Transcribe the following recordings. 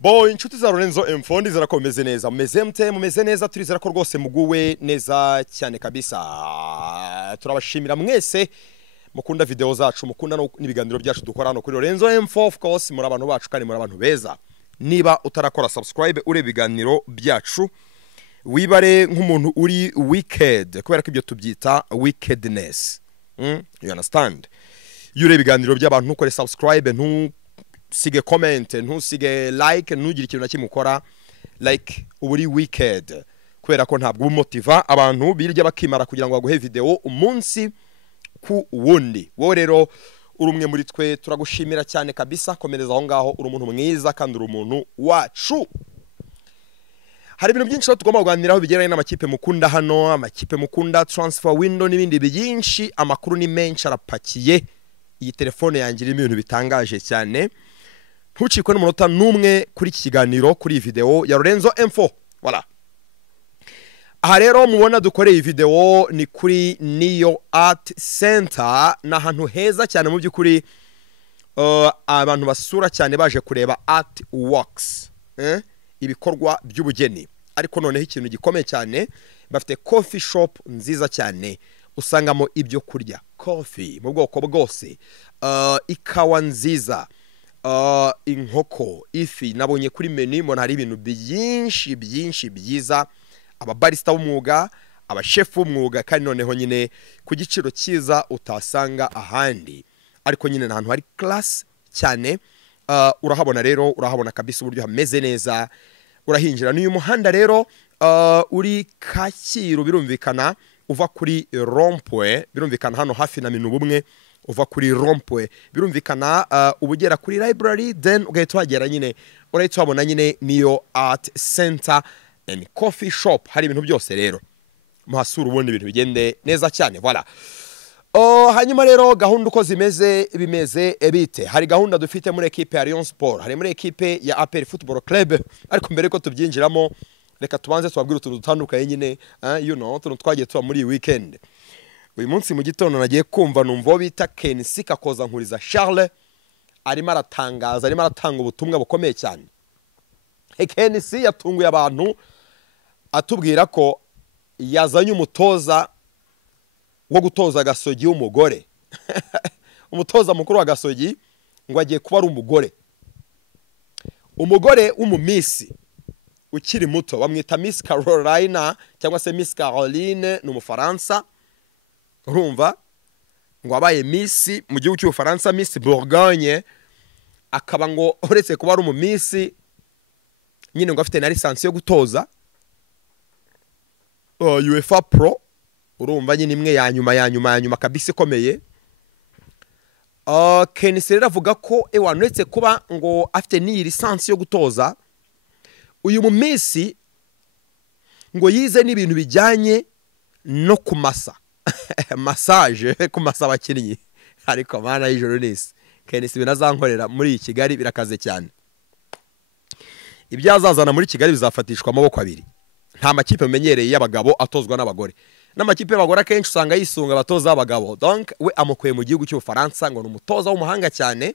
Bo inshuti za Lorenzo Mfondi zirakomeze neza mumeze neza turizera ko rwose muguwe neza cyane kabisa. Turabashimira mwese mukunda video zacu mukunda n'ibiganiro byacu dukora hano kuri Lorenzo Mfo. Of course muri abantu bacu kandi muri abantu beza. Niba utarakora subscribe ure biganiro byacu wibare nk'umuntu uri wicked kubera ko ibyo tubyita wickedness. You understand? Yure biganiro by'abantu ntukore subscribe sige comment ntusige like ntugire ikintu na kimwe ukora like uburi wicked kubera ko ntabwo umumotiva abantu birya bakimara kugira ngo baguhe video umunsi ku wundi. Wowe rero urumwe muri twe turagushimira cyane kabisa. Komereza aho ngaho uri umuntu mwiza kandi uri umuntu wacu. Hari ibintu byinshi tugomba kuganiraho bigeranye n'amakipe mukunda hano, amakipe mukunda, transfer window n'ibindi byinshi. Amakuru ni menshi arapakiye. Iyi telefone yanjye irimo ibintu bitangaje cyane. Ntucikwe n'umunota numwe kuri iki kiganiro kuri iyi video ya Lorenzo Info. Voilà. Aha rero mubona dukoreye iyi video ni kuri Niyo Art Center, n'ahantu heza cyane mu by'ukuri abantu basura cyane baje kureba art works, ibikorwa by'ubugeni. Ariko noneho ikintu gikomeye cyane, bafite coffee shop nziza cyane usangamo ibyo kurya, coffee mu bwoko bwose, ikawa nziza, inkoko, ifi. Nabonye kuri menu mbona hari ibintu byinshi byiza, ababarista b'umwuga, abachef b'umwuga, kandi noneho nyine ku giciro cyiza utasanga ahandi. Ariko nyine nahantu hari class cyane. Urahabona rero, urahabona kabisa uburyo hameze neza. Urahinjira n'uyu muhanda rero uri Kacyiru, birumvikana uva kuri rond-point, birumvikana hano hafi na minu bumwe uva kuri rond-point, birumvikana ubugera kuri library, then ugahita wagera nyine urahita wabona nyine Niyo Art Center and Coffee Shop. Hari ibintu byose rero muhasura ubundi ibintu bigende neza cyane. Voilà. Hanyuma rero gahunda uko bimeze ebite. Hari gahunda dufite muri equipe ya Rayon Sport, hari muri equipe ya APR Football Club. Ariko mbere ko tubyinjiramo reka tubanze twabwira utuntu dutandukanye nyine, tuntu twagiye tuba muri weekend. Uyu munsi mu gitondo nagiye kumva numva bita Kensi Kakoza Nkuriza Charles arimo aratangaza, arimo aratanga ubutumwa bukomeye cyane. Kensi yatunguye abantu atubwira ko yazanye umutoza wo gutoza Gasogi w'umugore. Umutoza mukuru wa Gasogi ngo agiye kuba ari umugore w'umumisi ukiri muto, bamwita Miss Carolina cyangwa se Miss Caroline, ni umufaransa. Urumva ngo abaye Miss mu gihugu cy'Ubufaransa, Miss Bourgogne, akaba ngo uretse kuba ari umumisi nyine ngo afite na lisansi yo gutoza UEFA Pro. Urumva nyine imwe ya nyuma kabisa ikomeye. Kenisi rero avuga ko uretse kuba ngo afite n'iyi lisansi yo gutoza, uyu mumisi ngo yize n'ibintu bijyanye no kumasa massage, kumasa abakinnyi. Ariko mana y'ijoro nisi Kenisi binazankorera muri Kigali birakaze cyane. Ibyazazana muri Kigali bizafatishwa amaboko abiri. Nta makipe menyereye y'abagabo atozwa n'abagore. N'amakipe y'abagore akenshi usanga yisunga abatoza b'abagabo. Donc we amukuye mu gihugu cy'Ubufaransa ngo n'umutoza w'umuhanga cyane,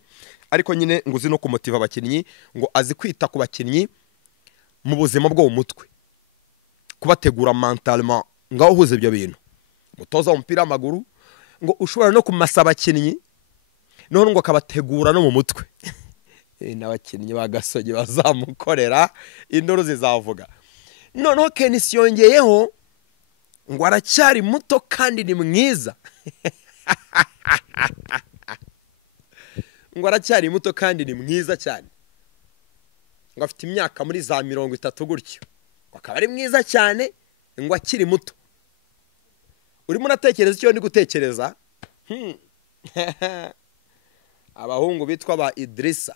ariko nyine ngo uzi no kumutiva abakinnyi, ngo azi kwita ku bakinnyi mu buzima bwo mu mutwe, kubategura mentalement. Ngaho uhuze ibyo bintu. Umutoza w'umupira w'amaguru ngo ushobora no kumasa abakinnyi none ngo akabategura no mu mutwe. N'abakinnyi ba Gasogi bazamukorera indoro zizavuga. Noneho Kenisi yongeyeho ngo aracyari muto kandi ni mwiza. Ngo aracyari muto kandi ni mwiza cyane. Ngo afite imyaka muri za 30 gutyo. Akaba ari mwiza cyane ngo akiri muto. Urimo natekereza icyo ndi gutekereza? Abahungu bitwa ba Idrissa.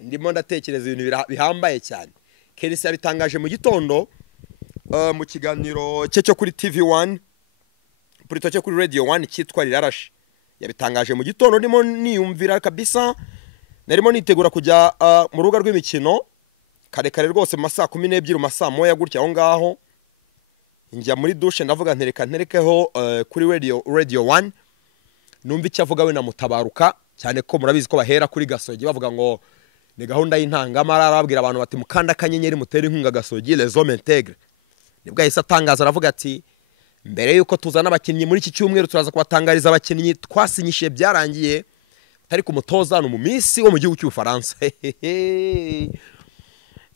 Ndimo ndatekereza ibintu bihambaye cyane. Kenisi yabitangaje mu gitondo mu kiganiro cyo kuri TV1, kuri Radio 1 cyitwa Rirarashe. Yabitangaje mu gitondo, ndimo niyumvira kabisa. Narimo nitegura kujya mu rubuga rw'imikino kare rwose mu masaa 12 mu masaa moya gutya aho ngaho. Njya muri douche ndavuga nterekeho kuri Radio 1 numva icyo avuga we na Mutabaruka cyane ko murabizi ko bahera kuri Gasogi bavuga ngo ni gahunda y'intangamara, babwira abantu bati mukanda kanyenyeri mutera inkunga Gasogi les hommes intègres. Nibwo yahise atangaza aravuga ati mbere yuko tuzana abakinnyi muri iki cyumweru turaza kubatangariza abakinnyi twasinyishiye byarangiye tari ku mutoza no mu minsi wo mu gihugu cy'Ubufaransa.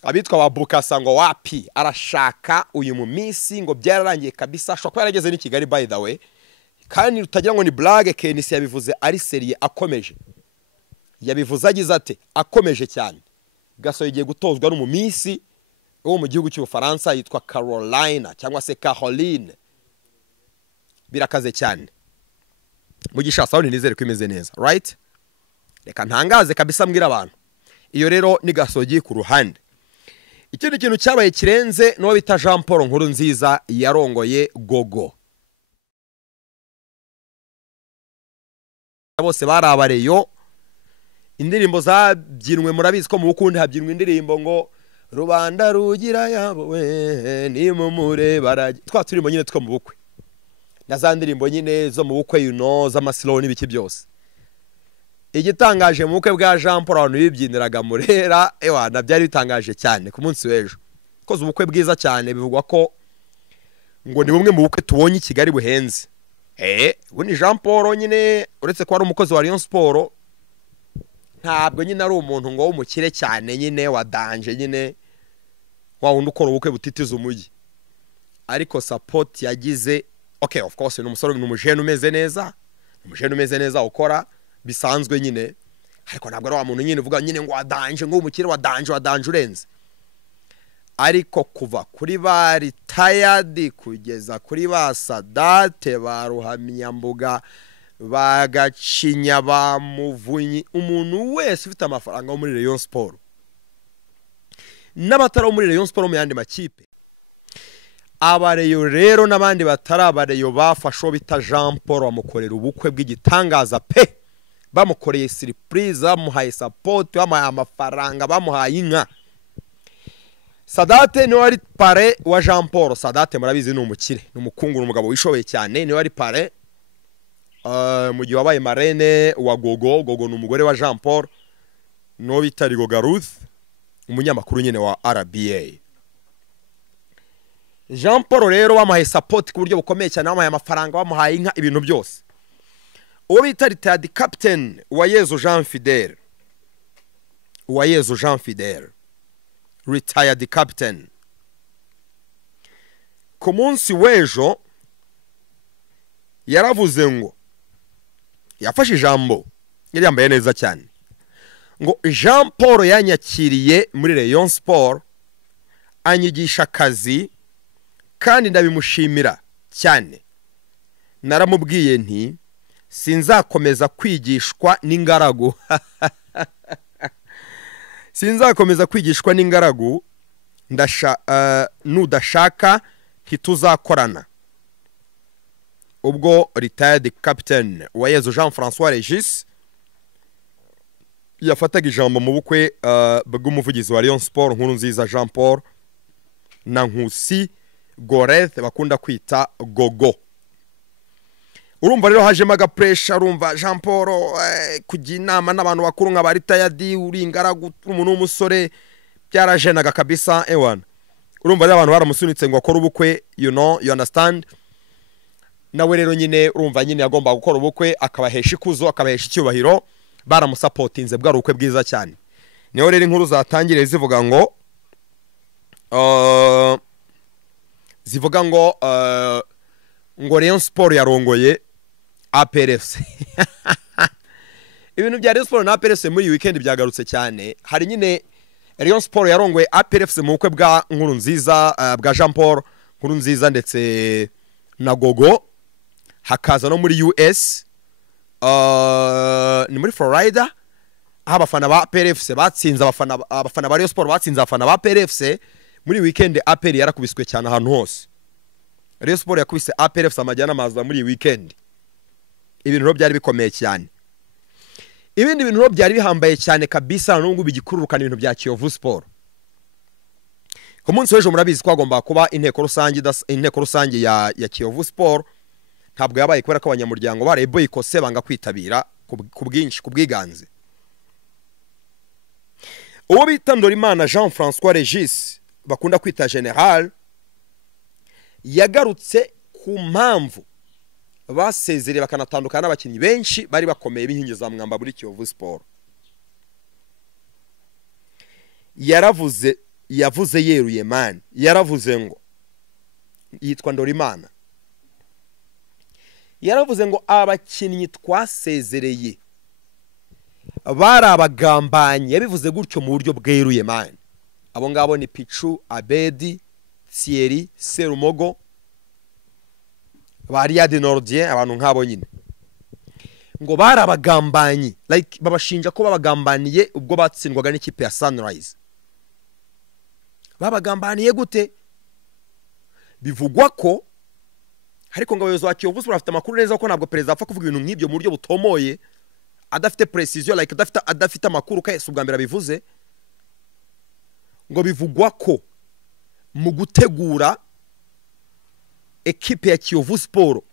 Abitwa ba Bukasa ngo wapi arashaka uyu mu minsi ngo byararangiye kabisa, ashobora kuba yarageze ni Kigali by the way, kandi utagira ngo ni blague. Kenisi yabivuze ari serie akomeje, yabivuze agize ate akomeje cyane. Gasogi igiye gutozwa no mu minsi wo mu gihugu cy'Ubufaransa yitwa Carolina cyangwa se Caroline. Birakaze cyane mugisha sawa, nizere ko imeze neza right. Reka ntangaze kabisa mbwira abantu iyo rero ni Gasogi ku ruhande. Ikindi kintu cyabaye kirenze no bita Jean Paul nkuru nziza yarongoye gogo. Bose barabareyo, indirimbo zabyinwe murabizi ko mu bukundi habyinwe indirimbo ngo rubanda rugira yabo we ni mumure baraje, twa turimo nyine two mu bukwe na za ndirimbo nyine zo mu bukwe z'amasilo n'ibiki byose. Igitangaje mu bukwe bwa Jean Paul abantu bibyiniraga Murera na byari bitangaje cyane ku munsi w'ejo, koze ubukwe bwiza cyane. Bivugwa ko ngo ni bumwe mu bukwe tubonye i Kigali buhenze. Ubu ni Jean Paul nyine, uretse ko ari umukozi wa Rayon Sport, ntabwo nyine ari umuntu ngo w'umukire cyane nyine wa danje nyine wa wundi ukora ubukwe butitiza umujyi, ariko support yagize. Okay, of course ni umusore n'umujene umeze neza, umujene umeze neza ukora bisanzwe nyine, ariko ntabwo ari wa muntu nyine uvuga nyine ngo wadanje ngo umukire wa danje urenze. Ariko kuva kuri ba Ritayadi kugeza kuri ba Sadate ba Ruhamyambuga ba Gacinya ba Muvunyi, umuntu wese ufite amafaranga muri Rayon Sport n'abatari muri Rayon Sport mu yandi makipe, abareyo rero n'abandi batari abareyo bafasho bita Jean Paul bamukorera ubukwe bw'igitangaza pe, bamukoreye surprise, bamuhaye support, bamuhaye amafaranga, bamuhaye inka. Sadate ni wari pare wa Jean Paul. Sadate murabizi ni umukire, ni umukungu, n'umugabo wishoboye cyane, ni wari pare mu gihe wabaye marene wa gogo. Gogo ni umugore wa Jean Paul, no bita Rigoga Ruth, umunyamakuru nyine wa RBA. Jean Paul rero bamuhaye support ku buryo bukomeye cyane, bamuhaye amafaranga, bamuhaye inka, ibintu byose. Uwo bita Ritayadi captain wa Yezu Jean Fidel, Ritayadi captain, ku munsi w'ejo yaravuze ngo yafashe ijambo, yari yambaye neza cyane, ngo Jean Paul yanyakiriye muri Rayon Sport, anyigisha akazi kandi ndabimushimira cyane. Naramubwiye nti sinzakomeza kwigishwa n'ingaragu sinzakomeza kwigishwa n'ingaragu, nudashaka ntituzakorana. Ubwo Ritayadi captain wa Yezu Jean François Regis yafataga ijambo mu bukwe bw'umuvugizi wa Rayon Sport nkuru nziza Jean Paul na Nkusi Goreth bakunda kwita gogo. Urumva rero hajemo aga pressure, urumva Jean Paul kujya inama n'abantu bakuru nka ba Ritayadi, uri ingaragu, umuntu w'umusore, byarajenaga kabisa ewana. Urumva rero abantu baramusunitse ngo akore ubukwe, you understand. Nawe rero nyine urumva nyine yagomba gukora ubukwe, akabahesha ikuzo, akabahesha icyubahiro, baramusapotinze bwa ubukwe bwiza cyane. Niho rero inkuru zatangire zivuga ngo Rayon Sport yarongoye APRFC. Ibintu bya Rayon Sport na APRFC muri weekend byagarutse cyane. Hari nyine Rayon Sport yarongoye APRFC mu bukwe bwa nkuru nziza bwa Jean Paul nkuru nziza ndetse na gogo. Hakaza no muri US, ni muri Florida, aho abafana ba APRFC batsinze abafana ba Rayon Sport batsinze abafana ba APRFC muri weekend. APR yarakubiswe cyane ahantu hose. Rayon Sport yakubise APRFC amajyana amaza muri weekend. Ibintu ro byari bikomeye cyane. Ibindi bintu ro byari bihambaye cyane kabisa, n'ubwo bigikururukana ibintu bya Kiyovu Sport. Ku munsi w'ejo murabizi kwagomba kuba inteko rusange ya Kiyovu Sport, ntabwo yabaye kubera ko abanyamuryango bare boyikose banga kwitabira ku bwinshi, ku bwiganze. Uwo bita Ndorimana Jean François Regis bakunda kwita General yagarutse ku mpamvu basezereye bakanatandukana n'abakinnyi benshi bari bakomeye b'inkingi za mwamba muri Kiyovu Sport. Yavuze yeruye man, yaravuze ngo, yitwa Ndorimana, yaravuze ngo abakinnyi twasezereye bari abagambanyi, yabivuze gutyo mu buryo bweruye man. Abo ngabo ni Pichu, Abedi, Thierry, Serumogo, Burya Ritayadi, abantu nk'abo nyine ngo bari abagambanyi, like babashinja ko babagambaniye ubwo batsindwaga n'ikipe ya Sunrise. Babagambaniye gute? Bivugwa ko ariko ngo abayobozi ba Kiyovu Sport bafite amakuru neza ko ntabwo perezida apfa kuvuga ibintu nk'ibyo mu buryo butomoye, adafite precision, like adafite amakuru kayese ubwa mbere bivuze. Ngo bivugwa ko mu gutegura ekipe ya Kiyovu Sport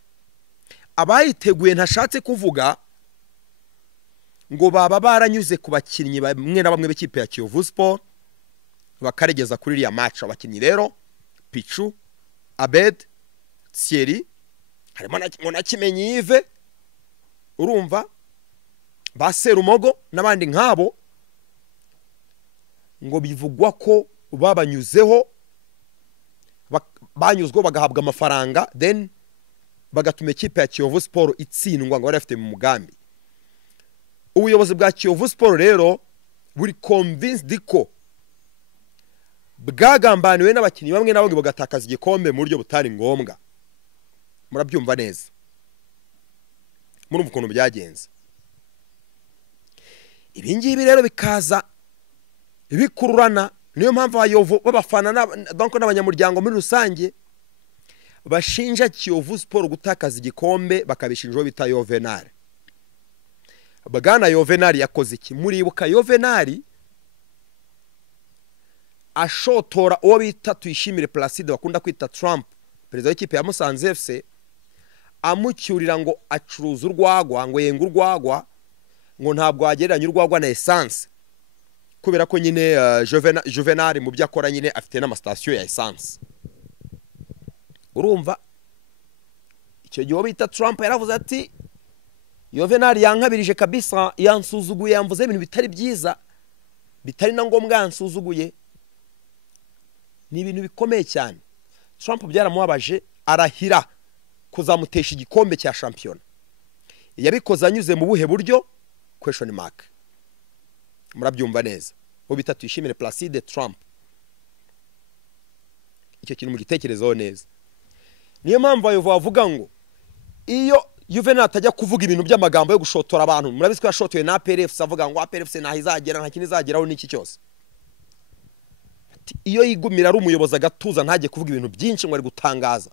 abayiteguye ntashatse kuvuga ngo baba baranyuze ku bakinnyi bamwe na bamwe b'ikipe ya Kiyovu Sport bakaregeza kuri iriya match. Abakinnyi rero Pichu, Abed, Thierry, harimo na Kimenyi Yves, urumva, ba Serumogo n'abandi nk'abo, ngo bivugwa ko babanyuzeho, banyuzwe bagahabwa amafaranga, then bagatuma ikipe ya Kiyovu Sport itsindwa ngo bari bafite mu mugambi. Ubuyobozi bwa Kiyovu Sport rero buri convinced ko bwagambaniwe n'abakinnyi bamwe na bamwe bagatakaza igikombe mu buryo butari ngombwa. Murabyumva neza, murumva ukuntu byagenze. Ibi ngibi rero bikaza bikururana, niyo mpamvu abayovu babafana n'abanyamuryango muri rusange bashinja Kiyovu Sport gutakaza igikombe, bakabishinjaho bita Yovenal. Bwana Yovenal yakoze iki? Muribuka Yovenal ashotora uwo bita Tuyishimire Placide bakunda kwita Trump, perezida w'ikipe ya Musanze FC, amucyurira ngo acuruza urwagwa, ngo yenga urwagwa, ngo ntabwo agereranya urwagwa na essence, kubera ko nyine Juvenal mu byo akora nyine afite n'amastation ya essence. Urumva, icyo gihe bita Trump yaravuze ati Juvenal yankabirije kabisa, yansuzuguye, yamvuze ibintu bitari byiza, bitari na ngombwa, yansuzuguye. Ni ibintu bikomeye cyane. Trump byaramubabaje, arahira kuzamutesha igikombe cya shampiyona. Yabikoze anyuze mu buhe buryo? Question mark. Murabyumva neza. Bo bita Tuyishimire Placide Trump. Icyo kintu mu gitekerezo neza. Niyo mpamvu ayovu avuga ngo iyo Juvenal atajya kuvuga ibintu by'amagambo yo gushotora abantu, murabizi ko yashotoye na APRFC avuga ngo APRFC ntaho izagera, nta kintu izageraho n'iki cyose. Iyo yigumira ari umuyobozi agatuza ntajye kuvuga ibintu byinshi ngo ari gutangaza.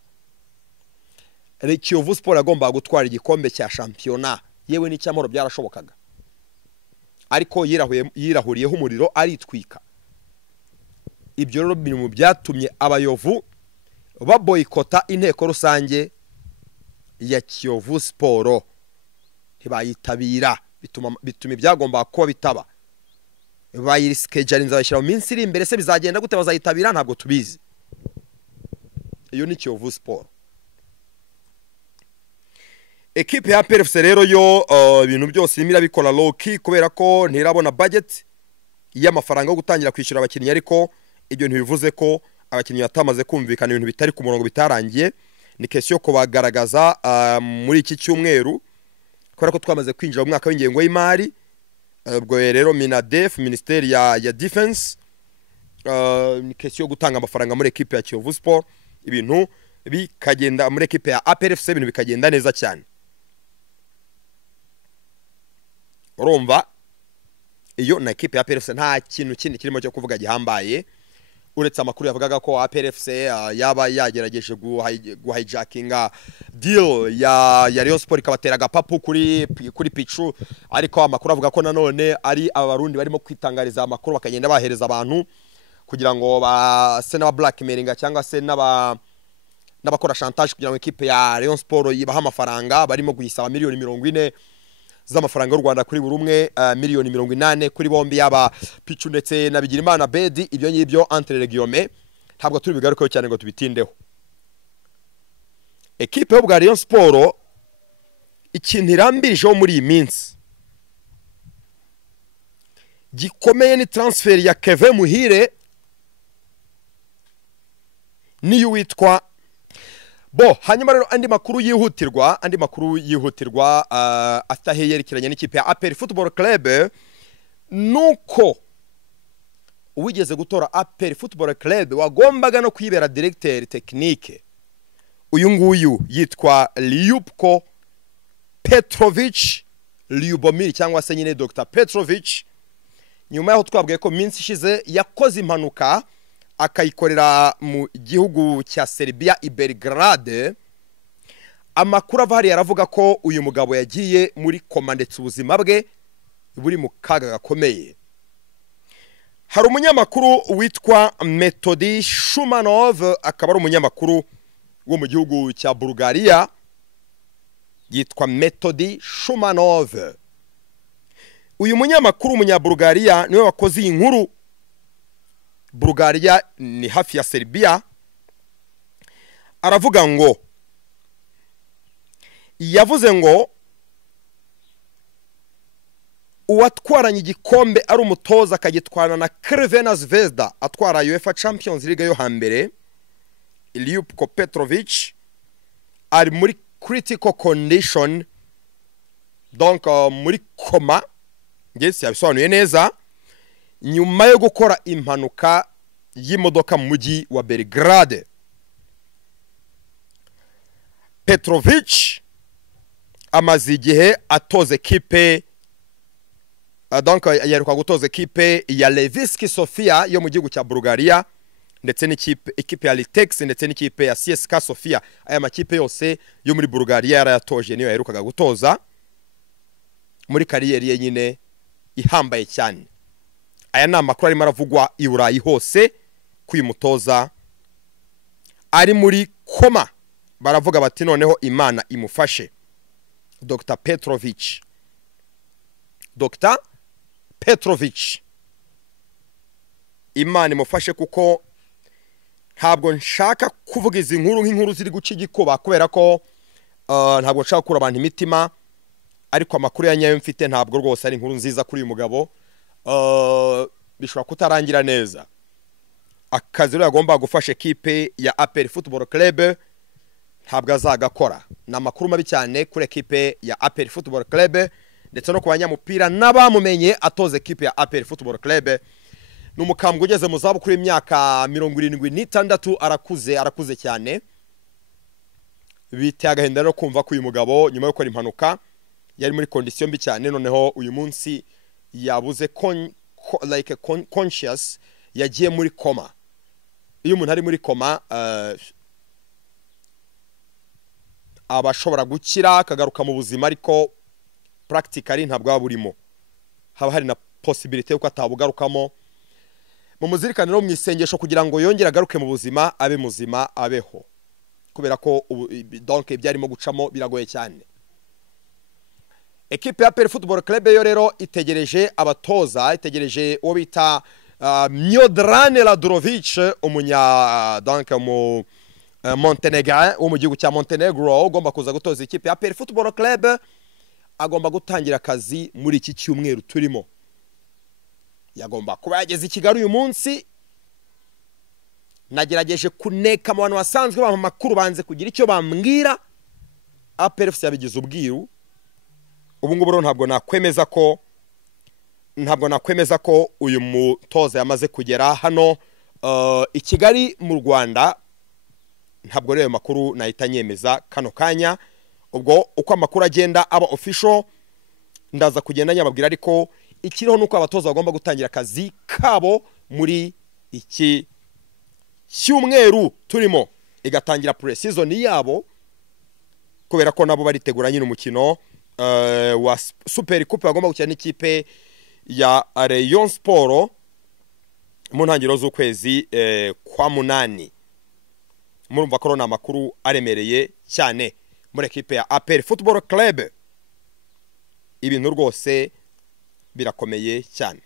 Kiyovu Sport agomba gutwara igikombe cya shampiyona, yewe n'icyamahoro byarashobokaga, ariko yirahuriyeho umuriro aritwika. Ibyo rero biri mu byatumye abayovu baboyikota inteko rusange ya Kiyovu Sport, ntibayitabira, bituma ibyagomba kuba bitaba. Bayirischedulinze bashyira mu minsi iri imbere, se bizagenda gute bazayitabira ntabwo tubizi. Iyo ni Kiyovu Sport. Ekipe ya PFC rero yo ibintu byose irimo irabikora low key kubera ko ntirabona budget y'amafaranga yo gutangira kwishyura abakinnyi, ariko ibyo ntibivuze ko abakinnyi batamaze kumvikana ibintu bitari ku murongo bitarangiye. Ni question ko bagaragaza muri iki cyumweru, kubera ko twamaze kwinjira mu mwaka w'ingengo y'imari. Ubwo rero Minadef, Ministeri ya Defense, ni question yo gutanga amafaranga muri ekipe ya Kiyovu Sport, ibintu bikagenda muri ekipe ya APRFC, ibintu bikagenda neza cyane. Urumva, iyo na ekipe ya APRFC nta kintu kindi kirimo cyo kuvuga gihambaye, uretse amakuru yavugaga ko APRFC yaba yagerageje guhijackinga deal ya Rayon Sport ikabatera agapapu kuri Pichu, ariko amakuru avuga ko nanone ari abarundi barimo kwitangariza amakuru bakagenda bahereza abantu kugira ngo base n'aba blackmailinga cyangwa se n'abakora chantage kugira ngo ekipe ya Rayon Sport yibaha amafaranga, barimo guyisaba miliyoni 40 z'amafaranga y'u Rwanda kuri buri umwe, miliyoni 80 kuri bombi, yaba Pichu ndetse na Bigirimana Bedi. Ibyo ngibyo entre les guillemets ntabwo turi bigarukeho cyane ngo tubitindeho. Ekipe yo bwa Rayon Sport ikintu irambirijeho muri iyi minsi gikomeye ni transfer ya Kevin Muhire niyo witwa hanyuma rero andi makuru yihutirwa afite yerekeranye n'ikipe ya APR Football Club nuko uwigeze gutora APR Football Club wagombaga no kwibera directeur technique. Uyu nguyu yitwa Lyubko Petrovic Lyubomir cyangwa se nyine Dr Petrovic. Nyuma yaho twabwiye ko minsi ishize yakoze impanuka akayikorera mu gihugu cya Serbia i Belgrade. Amakuru ava hari yaravuga ko uyu mugabo yagiye muri koma ndetse ubuzima bwe buri mu kaga gakomeye. Hari umunyamakuru witwa Metodi Shumanov, akaba ari umunyamakuru wo mu gihugu cya Bulgaria, yitwa Metodi Shumanov. Uyu munyamakuru umunyabulgaria niwe wakoze iyi nkuru. Bulgaria ni hafi ya Serbia. Aravuga ngo yavuze ngo uwatwaranye igikombe ari umutoza akagitwarana na Crvena Zvezda atwara UEFA Champions League yo hambere, Lyubko Petrovic, ari muri critical condition, donc muri coma. Yes, yabisobanuye neza. Nyuma yo gukora impanuka y'imodoka mu mujyi wa Belgrade. Petrovic amaze igihe atoza ekipe, donc yaheruka gutoza ekipe ya Levski Sofia yo mu gihugu cya Bulgaria, ndetse n'ikipe ya Yategetse ndetse n'ikipe ya CSKA Sofia. Aya makipe yose yo muri Bulgaria yarayatoje, niyo yaherukaga gutoza muri kariyeri ye nyine ihambaye cyane. Aya ni amakuru arimo aravugwa i Burayi hose ko uyu mutoza ari muri koma. Baravuga bati noneho Imana imufashe. Dr Petrovic Imana imufashe, kuko ntabwo nshaka kuvuga izi nkuru nk'inkuru ziri guca igikuba kubera ko ntabwo nshaka kura abantu imitima, ariko amakuru ya nyayo mfite ntabwo rwose ari inkuru nziza kuri uyu mugabo. Bishobora kutarangira neza. Akazi rero yagomba gufasha ekipe ya APR Football Club ntabwo azagakora. Na makuru mabi cyane kuri ekipe ya APR Football Club ndetse no ku banyamupira n'abamumenye atoza ekipe ya APR Football Club. Numukambwe ugeze mu zabukuru y'imyaka 76, arakuze cyane. Biteye agahinda no kumva ko uyu mugabo nyuma yo gukora impanuka yari muri condition mbi cyane, noneho uyu munsi yabuze conscious, yagiye muri coma. Iyo umuntu ari muri coma abashobora gukira akagaruka mu buzima, ariko practically ntabwo aburimo. Haba hari na possibility yuko atabugarukamo. Mu muzirikane no mu isengesho kugira ngo yongere agaruke mu buzima, abe muzima, abeho, kubera ko donc ibyarimo gucamo biragoye cyane. Ekipe ya APR Football Club yo rero itegereje abatoza, itegereje uwo bita Miodrag Radorovic, umunya donc mu Montenegro, wo mu gihugu cya Montenegro, ugomba kuza gutoza ikipe ya APR Football Club. Agomba gutangira akazi muri iki cyumweru turimo. Yagomba kuba yageze i Kigali uyu munsi. Nagerageje kuneka mu bantu basanzwe bampa amakuru banze kugira icyo bambwira. APR FC yabigize ubwiru. Ubu ngubu rero ntabwo nakwemeza ko uyu mutoza yamaze kugera hano i Kigali mu Rwanda. Ntabwo rero makuru nahita nyemeza kano kanya. Ubwo uko amakuru agenda aba official ndaza kugenda nyababwira, ariko ikiriho nuko abatoza bagomba gutangira akazi kabo muri iki cyumweru turimo, igatangira pre-season yabo, kubera ko nabo baritegura nyine umukino wa Super Coupe bagomba gukina n'ikipe ya Rayon Sport mu ntangiriro z'ukwezi kwa munani. Murumva ko na makuru aremereye cyane muri ekipe ya APR Football Club. ibintu rwose birakomeye cyane.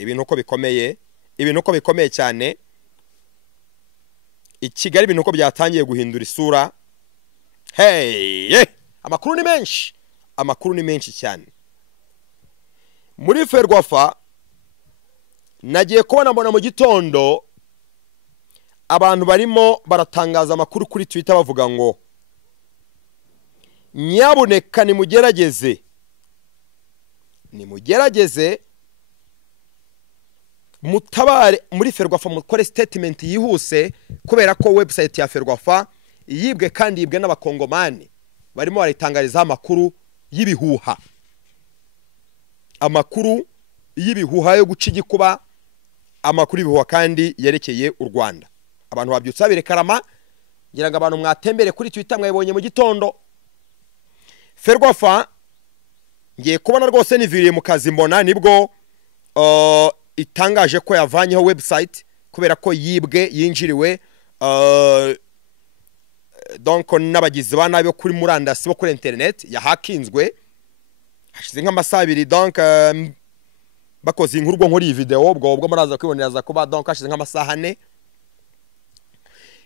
Ibintu uko bikomeye, ibintu uko bikomeye cyane. I Kigali ibintu uko byatangiye guhindura isura. Amakuru ni menshi, amakuru ni menshi cyane. Muri Ferwafa nagiye kubona mbona mu gitondo abantu barimo baratangaza amakuru kuri Twitter bavuga ngo nyabuneka nimugerageze mutabare muri Ferwafa mukore statement yihuse kubera ko website ya Ferwafa yibwe kandi yibwe n'abakongomani barimo baritangariza amakuru y'ibihuha, amakuru y'ibihuha yo guca igikuba, amakuru y'ibihuha kandi yerekeye u Rwanda. Abantu babyutsa birekarama ngira ngo abantu mwatembere kuri Twitter mwayibonye mu gitondo. Ferwafa ngiye kubona rwose niviriye mu kazi mbona nibwo itangaje ko yavanyeho website kubera ko yibwe yinjiriwe donc n'abagizi ba nabi kuri murandasi bo kuri internet yahakinzwe hashize nk'amasaha 2 donc bakoze inkuru bwo nkuri video ubwo muraza kwibonera za kuba donc hashize nk'amasaha 4.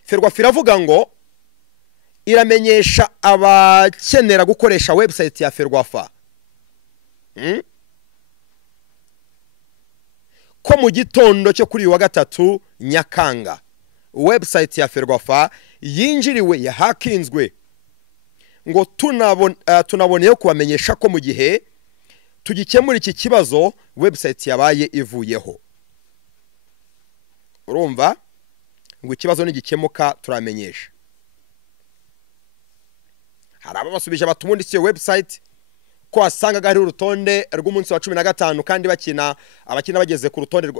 Ferwafa iravuga ngo iramenyesha abakenera gukoresha website ya Ferwafa ko mu gitondo cyo kuri wa gatatu Nyakanga website ya Ferwafa yinjiriwe yahakinzwe, ngo tunaboneye kubamenyesha ko mu gihe tugikemura iki kibazo website yabaye ivuyeho. Urumva ngo ikibazo nigikemuka turamenyesha. Haraba basubije batumundi iyo website ko asanga gari urutonde rw'umunsi wa 15 kandi abakina bageze ku rutonde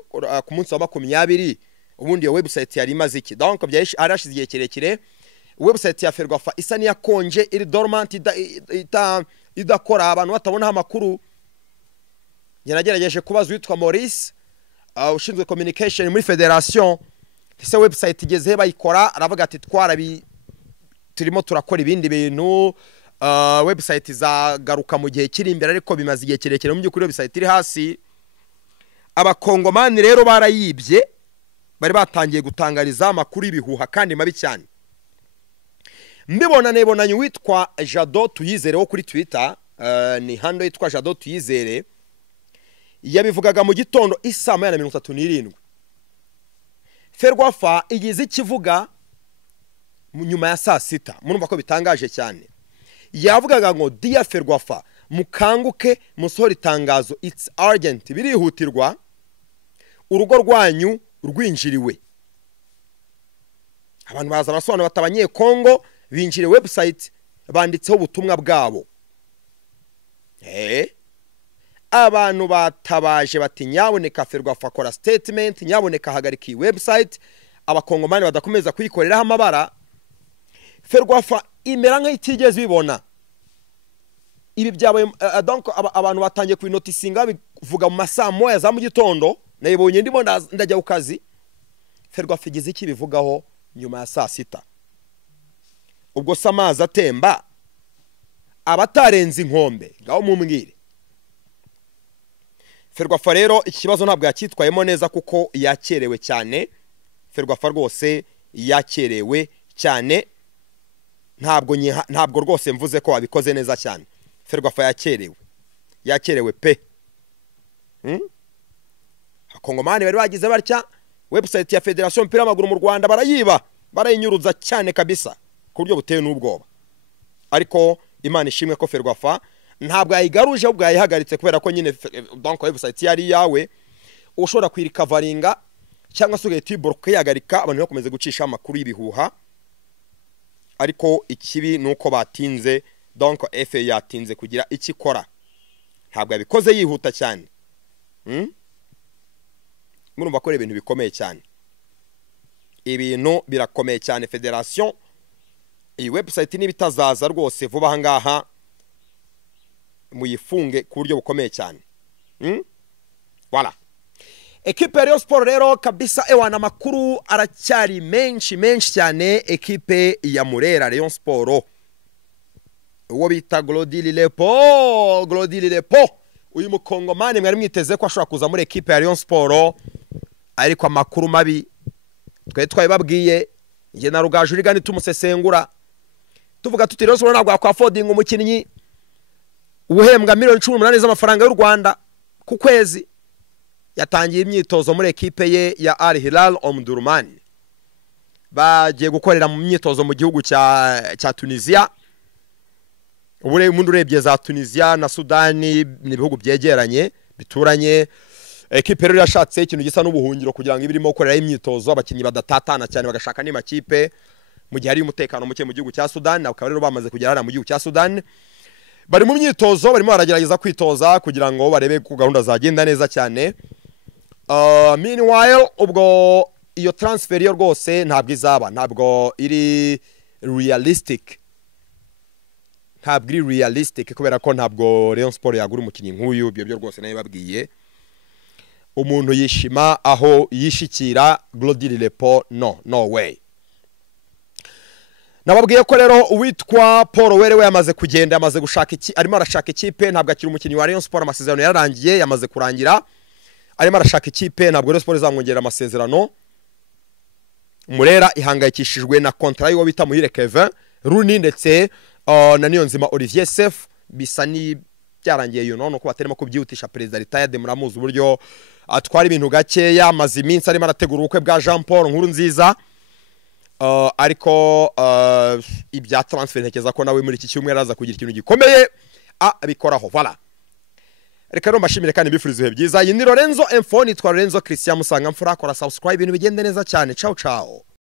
ku munsi wa 20. Ubundi iyo website yari imaze iki donc byaje arashize igihe kirekire. Website ya Ferwafa isa ni yakonje iri dormant idakora abantu batabona amakuru. Nagerageje kubaza witwa Maurice ushinzwe communication muri federation ese website igeze bayikora, aravuga ati turimo turakora ibindi bintu, website izagaruka mu gihe kiri imbere ariko bimaze igihe kirekire mu byukuri website iri hasi. Abakongomani rero barayibye, bari batangiye gutangariza amakuru y'ibihuha kandi mabi cyane. Nebonanye witwa Jado Tuyizere wo kuri Twitter, ni hando yitwa Jado Tuyizere, yabivugaga mu gitondo isa 37. Ferwafa igize ikivuga nyuma ya saa 6. Murumva ko bitangaje cyane. Yavugaga ngo Dear Ferwafa, mukanguke musohora itangazo, it's urgent, birihutirwa, urugo rwanyu rwinjiriwe. Abantu baza basobanura batabanye Kongo binjire website banditseho ubutumwa bwabo. Abantu batabaje bati nyaboneka Ferwafa kora statement, nyaboneka hagariki website, abakongomani badakomeza kuyikoreraho amabara. Ferwafa imera nk'itigeze bibona ibi byabaye donc abantu batangiye kubinotisinga bivuga mu masaha 1 za mu gitondo. Nayibonye ndimo ndajya ku kazi. Ferwafa igize iki bivugaho nyuma ya saa 6. Ubwo samaza atemba abatarenze inkombe ngaho mumbwire. Ferwafa rero ikibazo ntabwo yakitwayemo neza kuko yakerewe cyane. Ferwafa rwose yakerewe cyane, ntabwo rwose mvuze ko abikoze neza cyane. Ferwafa yakerewe pe. Abakongomani bari bagize batya website ya Federation y'Umupira w'Amaguru mu Rwanda barayiba, barayinyuruza cyane kabisa ku buryo buteye n'ubwoba. Ariko Imana ishimwe ko Ferwafa ntabwo yayigaruje ahubwo yayihagaritse kubera ko nyine donc website yari yawe ushobora kwirikavaringa cyangwa se ugahita iboroke yagarika abantu bakomeze gucisha amakuru y'ibihuha. Ariko ikibi nuko batinze, donc FA yatinze kugira ikikora, ntabwo yabikoze yihuta cyane. Murumva ko ibintu bikomeye cyane, ibintu birakomeye cyane. Federation iyi website nibitazaza rwose vuba hangaha muyifunge ku buryo bukomeye cyane. Voilà. Equipe Rayon Sport rero kabisa ewana makuru aracyari menshi cyane. Equipe ya Murera Rayon Sport uwo bita Glodili Lepo uyu mukongomani mwari mwiteze ko ashobora kuza muri equipe ya Rayon Sport, ariko amakuru mabi twabibabwiye nge na Rugaju rigani tumusesengura tuvuga tuti Rayon Sport ntabwo akwa affording umukinnyi uhembwa miliyoni 18 z'amafaranga y'u Rwanda ku kwezi. Yatangiye imyitozo muri equipe ye ya Al Hilal Omdurman, bagiye gukorera mu myitozo mu gihugu cya Tunisia. Ubure umuntu urebye za Tunisia na Sudani ni bihugu byegeranye bituranye. Equipe rero yashatse ikintu gisa n'ubuhungiro kugira ngo ibirimo gukorera imyitozo abakinnyi badatatana cyane, bagashaka ni makipe mu gihe ari umutekano muke mu gihugu cya Sudani. Akaba rero bamaze kugera hano mu gihugu cya Sudani, bari mu myitozo, barimo baragerageza kwitoza kugira ngo barebe ku gahunda zagenda neza cyane. Meanwhile ubwo iyo transfer yo rwose ntabwo izaba, ntabwo iri realistic, kubera ko ntabwo Rayon Sport yagura umukinnyi nk'uyu. Byo rwose nayo babwiye umuntu yishima aho yishikira. Glodili Lepo no way. Nababwiye ko rero uwitwa Paul Werewe yamaze kugenda, yamaze gushaka arimo arashaka ikipe, ntabwo akiri umukinnyi wa Rayon Sport. Amasezerano yararangiye, yamaze kurangira, arimo arashaka ikipe, ntabwo Rayon Sport izamwongerera amasezerano. Murera ihangayikishijwe na kontra y'uwo bita Muhire Kevin Runi ndetse na Niyonzima Olivier Sef. Bisa ni byarangiye no ko baterema kubyihutisha Burya Ritayadi. Muramuzi uburyo atwara ibintu gakeya, amaze iminsi arimo arategura ubukwe bwa Jean Paul nkuru nziza. Ariko ibya transfer ntekeza ko nawe muri iki cyumweru aza kugira ikintu gikomeye abikoraho. Voilà, reka rero mbashimire kandi mbifurize ibihe byiza. Iyi ni Lorenzo Info, nitwa Lorenzo Christian Musanga Mfura. Kora subscribe ibintu bigende neza cyane. Ciao ciao.